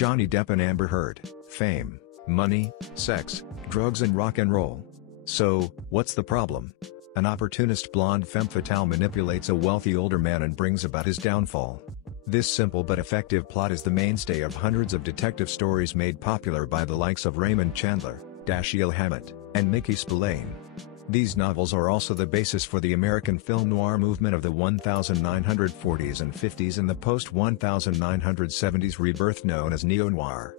Johnny Depp and Amber Heard, fame, money, sex, drugs and rock and roll. So, what's the problem? An opportunist blonde femme fatale manipulates a wealthy older man and brings about his downfall. This simple but effective plot is the mainstay of hundreds of detective stories made popular by the likes of Raymond Chandler, Dashiell Hammett, and Mickey Spillane. These novels are also the basis for the American film noir movement of the 1940s and 50s and the post-1970s rebirth known as neo-noir.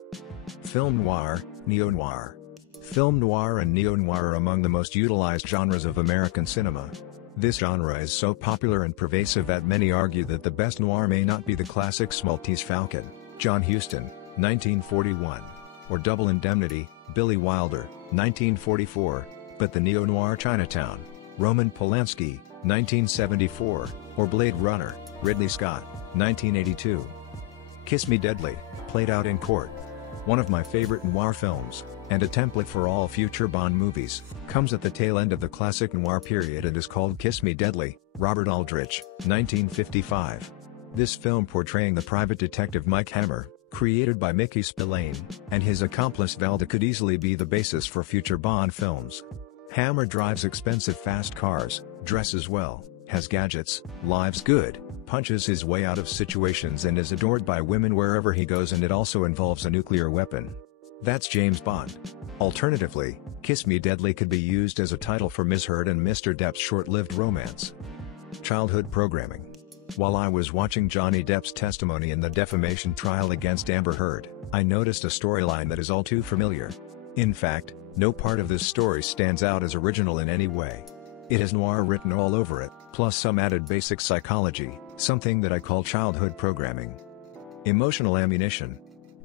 Film noir, neo-noir. Film noir and neo-noir are among the most utilized genres of American cinema. This genre is so popular and pervasive that many argue that the best noir may not be the classic Maltese Falcon, John Huston, 1941, or Double Indemnity, Billy Wilder, 1944, but the neo-noir Chinatown, Roman Polanski, 1974, or Blade Runner, Ridley Scott, 1982. Kiss Me Deadly, played out in court. One of my favorite noir films, and a template for all future Bond movies, comes at the tail end of the classic noir period and is called Kiss Me Deadly, Robert Aldrich, 1955. This film portraying the private detective Mike Hammer, created by Mickey Spillane, and his accomplice Valda could easily be the basis for future Bond films. Hammer drives expensive fast cars, dresses well, has gadgets, lives good, punches his way out of situations and is adored by women wherever he goes, and it also involves a nuclear weapon. That's James Bond. Alternatively, Kiss Me Deadly could be used as a title for Ms. Heard and Mr. Depp's short-lived romance. Childhood programming. While I was watching Johnny Depp's testimony in the defamation trial against Amber Heard, I noticed a storyline that is all too familiar. In fact, no part of this story stands out as original in any way. It has noir written all over it, plus some added basic psychology, something that I call childhood programming. Emotional ammunition.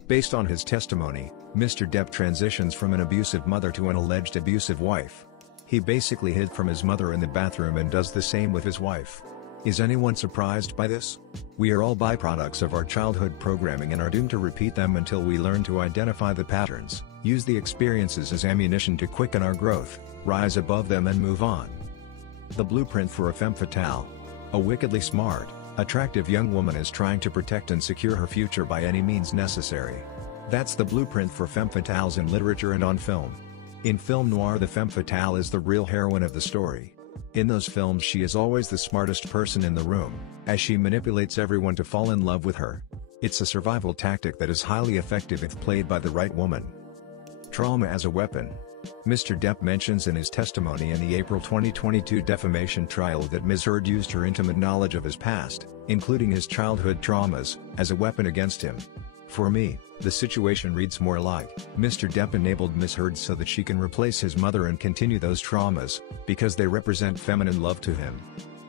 Based on his testimony, Mr. Depp transitions from an abusive mother to an alleged abusive wife. He basically hid from his mother in the bathroom and does the same with his wife. Is anyone surprised by this? We are all byproducts of our childhood programming and are doomed to repeat them until we learn to identify the patterns, use the experiences as ammunition to quicken our growth, rise above them and move on. The blueprint for a femme fatale. A wickedly smart, attractive young woman is trying to protect and secure her future by any means necessary. That's the blueprint for femme fatales in literature and on film. In film noir, the femme fatale is the real heroine of the story. In those films she is always the smartest person in the room, as she manipulates everyone to fall in love with her. It's a survival tactic that is highly effective if played by the right woman. Trauma as a weapon. Mr. Depp mentions in his testimony in the April 2022 defamation trial that Ms. Heard used her intimate knowledge of his past, including his childhood traumas, as a weapon against him. For me, the situation reads more like, Mr. Depp enabled Ms. Heard so that she can replace his mother and continue those traumas, because they represent feminine love to him.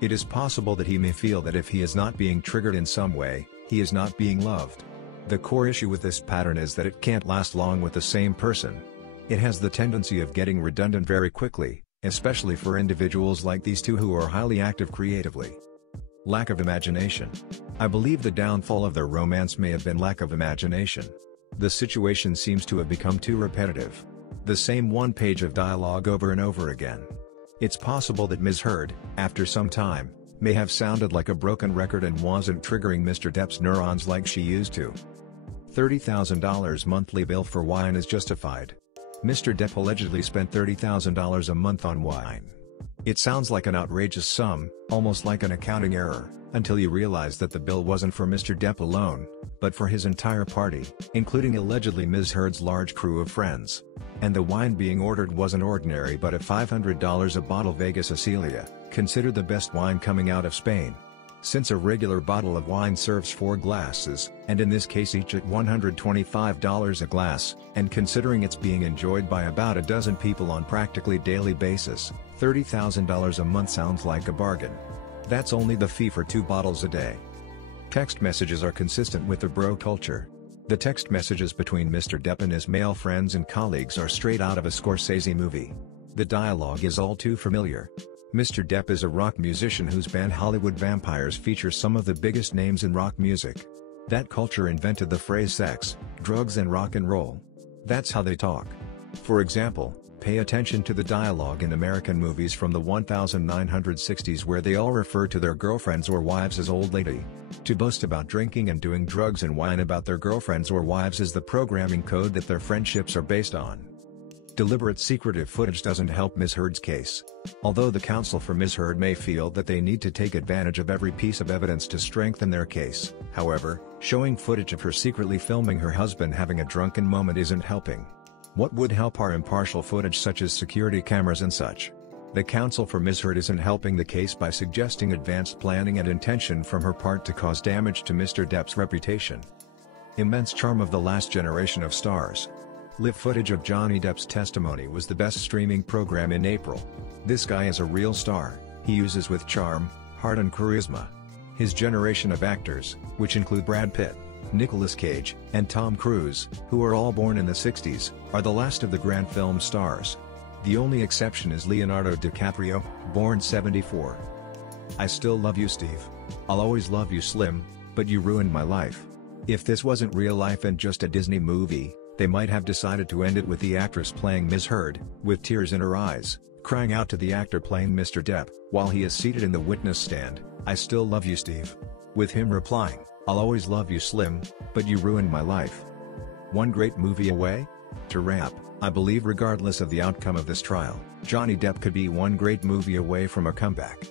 It is possible that he may feel that if he is not being triggered in some way, he is not being loved. The core issue with this pattern is that it can't last long with the same person. It has the tendency of getting redundant very quickly, especially for individuals like these two who are highly active creatively. Lack of imagination. I believe the downfall of their romance may have been lack of imagination. The situation seems to have become too repetitive. The same one page of dialogue over and over again. It's possible that Ms. Heard, after some time, may have sounded like a broken record and wasn't triggering Mr. Depp's neurons like she used to. $30,000 monthly bill for wine is justified. Mr. Depp allegedly spent $30,000 a month on wine. It sounds like an outrageous sum, almost like an accounting error, until you realize that the bill wasn't for Mr. Depp alone, but for his entire party, including allegedly Ms. Heard's large crew of friends. And the wine being ordered wasn't ordinary but a $500 a bottle Vegas Acelia, considered the best wine coming out of Spain. Since a regular bottle of wine serves 4 glasses, and in this case each at $125 a glass, and considering it's being enjoyed by about a dozen people on practically daily basis, $30,000 a month sounds like a bargain. That's only the fee for 2 bottles a day. Text messages are consistent with the bro culture. The text messages between Mr. Depp and his male friends and colleagues are straight out of a Scorsese movie. The dialogue is all too familiar. Mr. Depp is a rock musician whose band Hollywood Vampires features some of the biggest names in rock music. That culture invented the phrase sex, drugs and rock and roll. That's how they talk. For example, pay attention to the dialogue in American movies from the 1960s where they all refer to their girlfriends or wives as old lady. To boast about drinking and doing drugs and whine about their girlfriends or wives is the programming code that their friendships are based on. Deliberate secretive footage doesn't help Ms. Heard's case. Although the counsel for Ms. Heard may feel that they need to take advantage of every piece of evidence to strengthen their case, however, showing footage of her secretly filming her husband having a drunken moment isn't helping. What would help are impartial footage such as security cameras and such. The counsel for Ms. Heard isn't helping the case by suggesting advanced planning and intention from her part to cause damage to Mr. Depp's reputation. Immense charm of the last generation of stars. Live footage of Johnny Depp's testimony was the best streaming program in April. This guy is a real star, he uses with charm, heart and charisma. His generation of actors, which include Brad Pitt, Nicolas Cage, and Tom Cruise, who are all born in the 60s, are the last of the grand film stars. The only exception is Leonardo DiCaprio, born 74. I still love you, Steve. I'll always love you, Slim, but you ruined my life. If this wasn't real life and just a Disney movie, they might have decided to end it with the actress playing Ms. Heard, with tears in her eyes, crying out to the actor playing Mr. Depp, while he is seated in the witness stand, I still love you, Steve. With him replying, I'll always love you, Slim, but you ruined my life. One great movie away? To wrap, I believe regardless of the outcome of this trial, Johnny Depp could be one great movie away from a comeback.